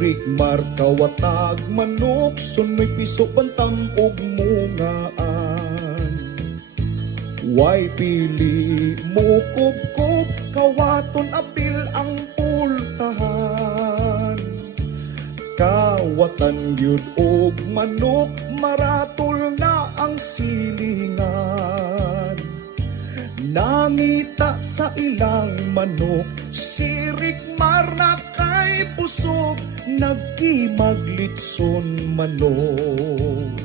Rikmar kawatag manok, sunoy piso bantam og mungaan. Way pili mo kubkob, kawaton apil ang pultahan. Kawatan yun og manok, maratol na ang silingan. Nangita sa ilang manok, si Rikmar na kay pusog, nagkimaglitson manok.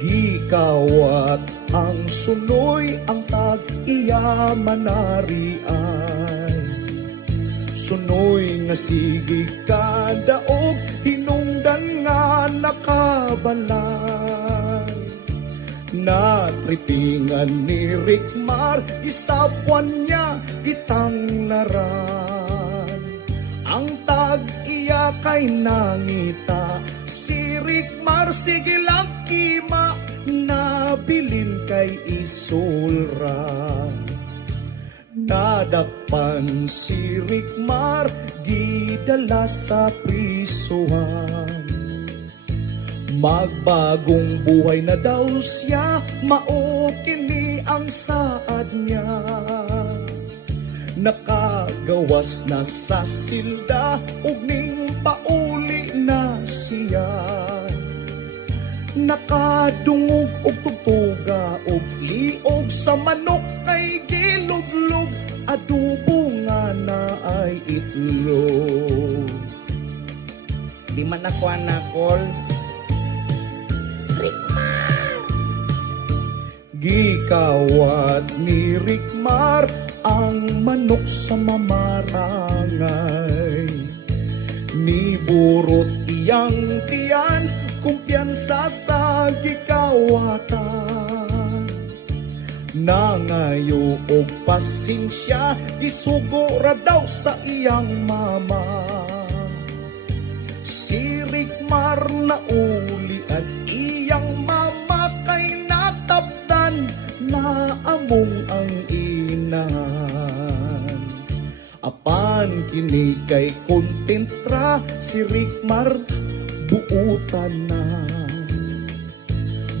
Gikawat ang sunoy, ang tag-iya manariay. Sunoy nga sige kadaog, hinungdan nga nakabalay. Natripingan ni Rikmar, isapwan niya kitang naran. Ang tag-iya kay nangita, si Rikmar sige lakima, nabilin kay isulra. Nadakpan si Rikmar, gidala sa prisuhan. Magbagong buhay na daw siya, maukini ang saad niya. Nakagawas na sa silda, ugning pauli na siya. Nakadungog og tugtuga og liog sa manok kay giluglog, adobo nga na ay itlog. Di man ako anakol. Gikawat ni Rikmar ang manok sa mamarangay. Niburot iyang tiyan, kumpiyansa sa gikawatan. Nangayo og pasinsya, isugo ra daw sa iyang mama. Si Rikmar na uli at iyang mama kay nataptan, na among ang inahan. Apan kini kay kontentra, si Rikmar buutan na.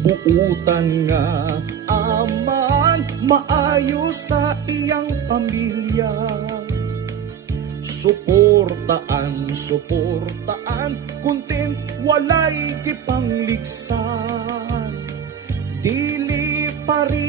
Buutan nga aman, maayo sa iyang pamilya. Suportaan, suportaan, kuntin walay gipangligsan. Dili pa rin